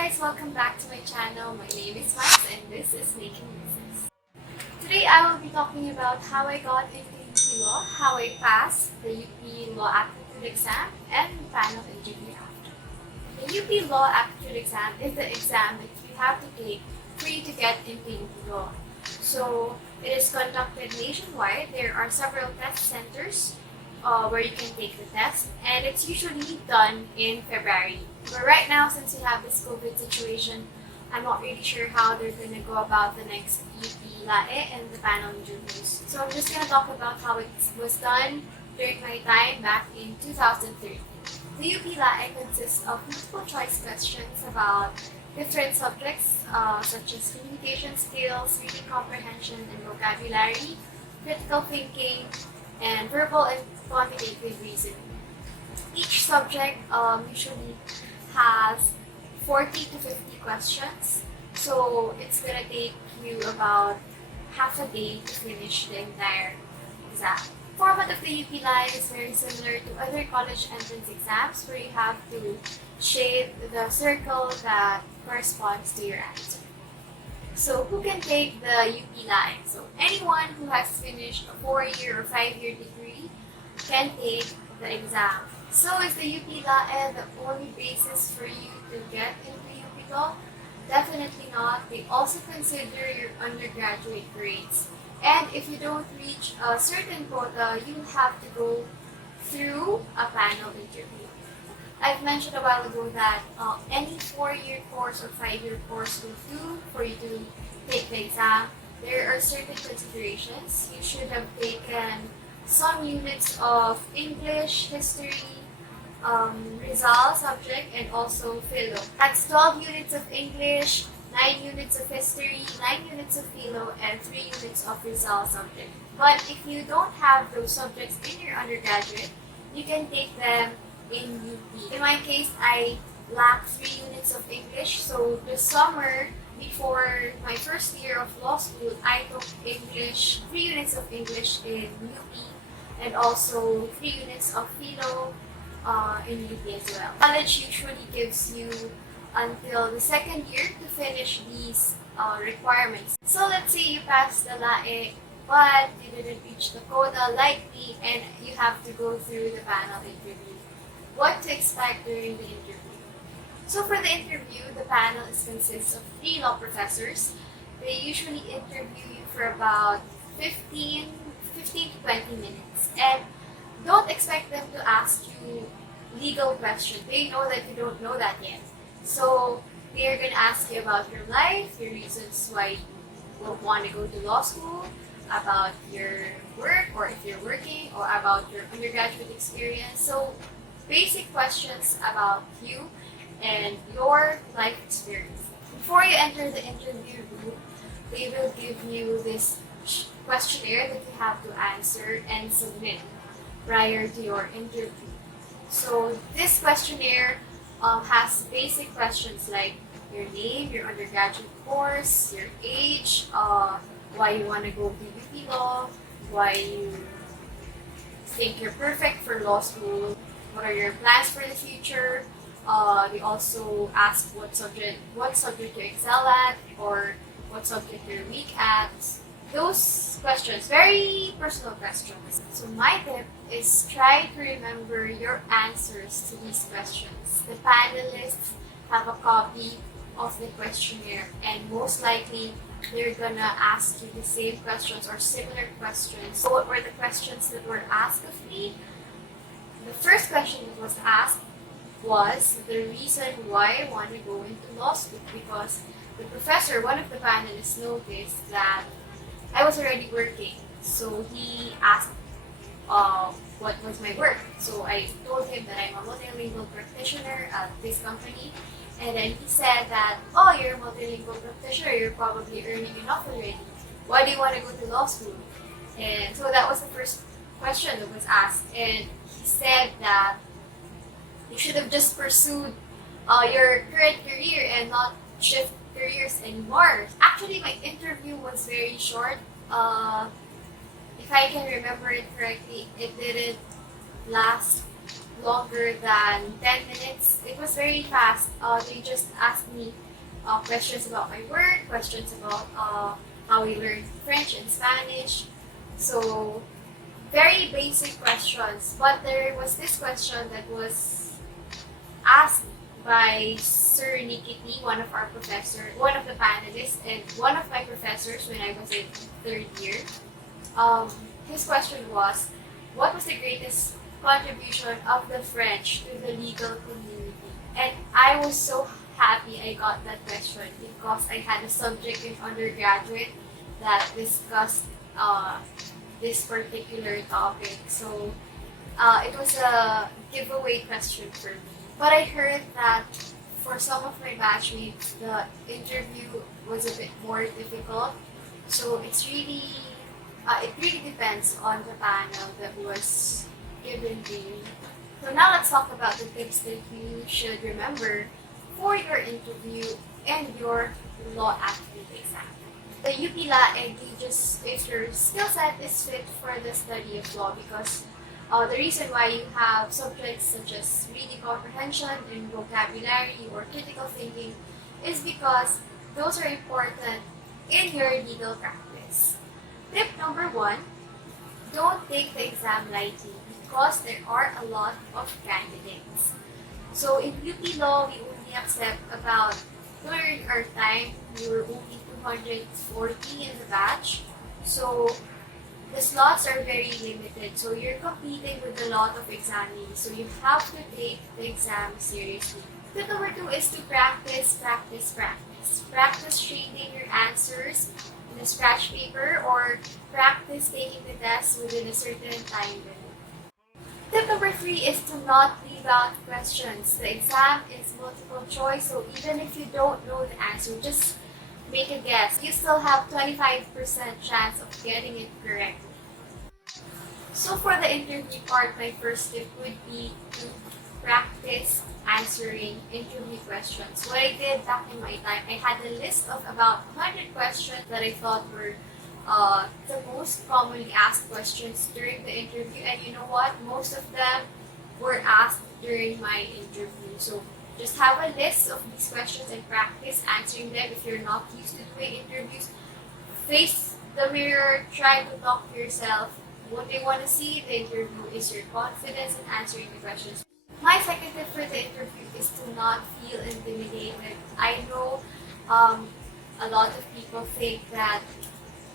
guys, welcome back to my channel. My name is Max and this is Making Business. Today I will be talking about how I got into UP Law, how I passed the UP Law Aptitude Exam, and the panel interview after. The UP Law Aptitude Exam is the exam that you have to take for you to get into UP Law. So it is conducted nationwide. There are several test centers where you can take the test, and it's usually done in February. But right now, since we have this COVID situation, I'm not really sure how they're going to go about the next UP LAE and the panel interviews. So I'm just going to talk about how it was done during my time back in 2013. The UP LAE consists of multiple choice questions about different subjects such as communication skills, reading comprehension and vocabulary, critical thinking, and verbal and quantitative reasoning. Each subject usually has 40 to 50 questions, so it's gonna take you about half a day to finish the entire exam. The format of the UP LAE is very similar to other college entrance exams, where you have to shape the circle that corresponds to your answer. So who can take the UP LAE? So anyone who has finished a 4-year or 5-year degree can take the exam. So is the UP LAE the only basis for you to get into UP Law? Definitely not. They also consider your undergraduate grades. And if you don't reach a certain quota, you'll have to go through a panel interview. I've mentioned a while ago that any 4-year course or 5-year course will do for you to take the exam. There are certain considerations. You should have taken some units of English, history, Rizal subject, and also Philo. That's 12 units of English, 9 units of history, 9 units of Philo, and 3 units of Rizal subject. But if you don't have those subjects in your undergraduate, you can take them in UP. In my case, I lack 3 units of English, so this summer, before my first year of law school, I took English, 3 units of English in UP, and also 3 units of Philo in UP as well. College usually gives you until the 2nd year to finish these requirements. So let's say you passed the LAE, but you didn't reach the quota like me, and you have to go through the panel interview. What to expect during the interview? So for the interview, the panel consists of 3 law professors. They usually interview you for about 15 to 20 minutes. And don't expect them to ask you legal questions. They know that you don't know that yet. So they're going to ask you about your life, your reasons why you want to go to law school, about your work, or if you're working, or about your undergraduate experience. So basic questions about you and your life experience. Before you enter the interview room, they will give you this questionnaire that you have to answer and submit prior to your interview. So this questionnaire has basic questions like your name, your undergraduate course, your age, why you want to go to UP Law, why you think you're perfect for law school, what are your plans for the future. They also ask what subject you excel at, or what subject you're weak at. Those questions, very personal questions. So my tip is try to remember your answers to these questions. The panelists have a copy of the questionnaire, and most likely they're gonna ask you the same questions or similar questions. So what were the questions that were asked of me? The first question that was asked was the reason why I want to go into law school, because the professor, one of the panelists, noticed that I was already working. So he asked what was my work. So I told him that I'm a multilingual practitioner at this company. And then he said that, oh, you're a multilingual practitioner, you're probably earning enough already. Why do you want to go to law school? And so that was the first question that was asked. And he said that you should have just pursued your current career and not shift careers anymore. Actually, my interview was very short. If I can remember it correctly, it didn't last longer than 10 minutes. It was very fast. They just asked me questions about my work, questions about how we learned French and Spanish. So, very basic questions. But there was this question that was asked by Sir Nikiti, one of our professors, one of the panelists, and one of my professors when I was in third year. His question was, what was the greatest contribution of the French to the legal community? And I was so happy I got that question because I had a subject in undergraduate that discussed this particular topic. So it was a giveaway question for me. But I heard that for some of my batchmates, the interview was a bit more difficult. So it really depends on the panel that was given to you. So now let's talk about the tips that you should remember for your interview and your law aptitude exam. The UP LAE gauges if your skill set is fit for the study of law because the reason why you have subjects such as reading comprehension and vocabulary or critical thinking is because those are important in your legal practice. Tip number 1, don't take the exam lightly because there are a lot of candidates. So in UP Law, we only accept about, during our time, we were only 240 in the batch. So the slots are very limited. So you're competing with a lot of examinees. So you have to take the exam seriously. Tip number 2 is to practice, practice, practice. Practice shading your answers in a scratch paper or practice taking the test within a certain time limit. Tip number 3 is to not leave out questions. The exam is multiple choice, so even if you don't know the answer, just make a guess. You still have 25% chance of getting it correctly. So for the interview part, my first tip would be to practice answering interview questions. What I did back in my time, I had a list of about 100 questions that I thought were the most commonly asked questions during the interview. And you know what? Most of them were asked during my interview. So just have a list of these questions and practice answering them if you're not used to doing interviews. Face the mirror, try to talk to yourself. What they want to see in the interview is your confidence in answering the questions. My second tip for the interview is to not feel intimidated. I know a lot of people think that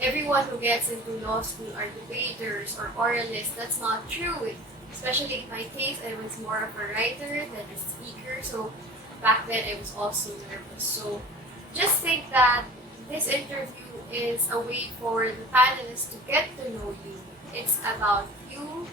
everyone who gets into law school are debaters or oralists. That's not true. Especially in my case, I was more of a writer than a speaker. So back then, I was also nervous. So just think that this interview is a way for the panelists to get to know you. It's about you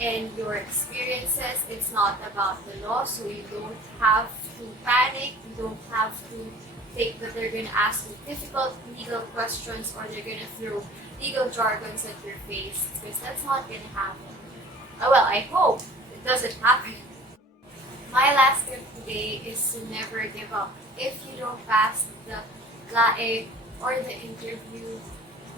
and your experiences. It's not about the law, so you don't have to panic. You don't have to think that they're going to ask you difficult legal questions or they're going to throw legal jargons at your face, because that's not going to happen. Well, I hope it doesn't happen. My last tip today is to never give up. If you don't pass the LAE or the interview,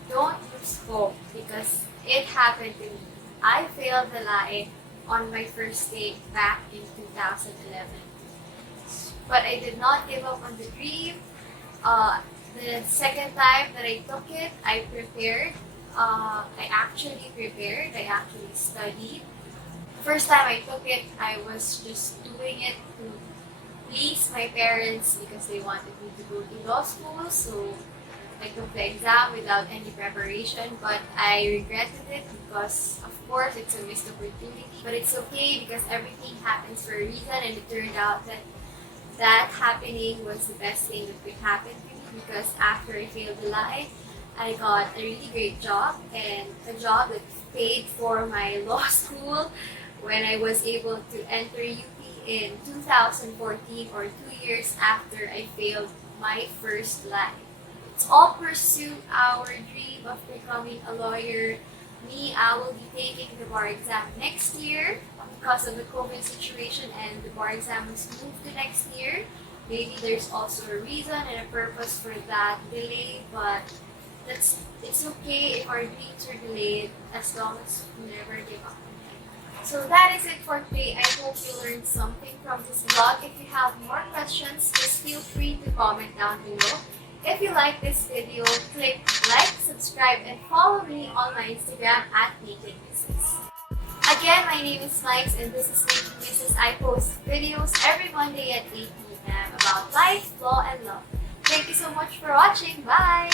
don't lose hope because it happened to me. I failed the LAE on my first day back in 2011. But I did not give up on the dream. The second time that I took it, I prepared. I actually prepared. I actually studied. The first time I took it, I was just doing it to please my parents because they wanted me to go to law school. So I took the exam without any preparation, but I regretted it because, of course, it's a missed opportunity. But it's okay because everything happens for a reason, and it turned out that that happening was the best thing that could happen to me because after I failed the LAE, I got a really great job and a job that paid for my law school when I was able to enter UP in 2014 or 2 years after I failed my first LAE. Let's all pursue our dream of becoming a lawyer. Me, I will be taking the bar exam next year because of the COVID situation and the bar exam was moved to next year. Maybe there's also a reason and a purpose for that delay, but it's okay if our dreams are delayed as long as we never give up. So that is it for today. I hope you learned something from this vlog. If you have more questions, just feel free to comment down below. If you like this video, click like, subscribe, and follow me on my Instagram at Making Mrs. Again, my name is Mike and this is Making Mrs. I post videos every Monday at 8 p.m. about life, law, and love. Thank you so much for watching. Bye!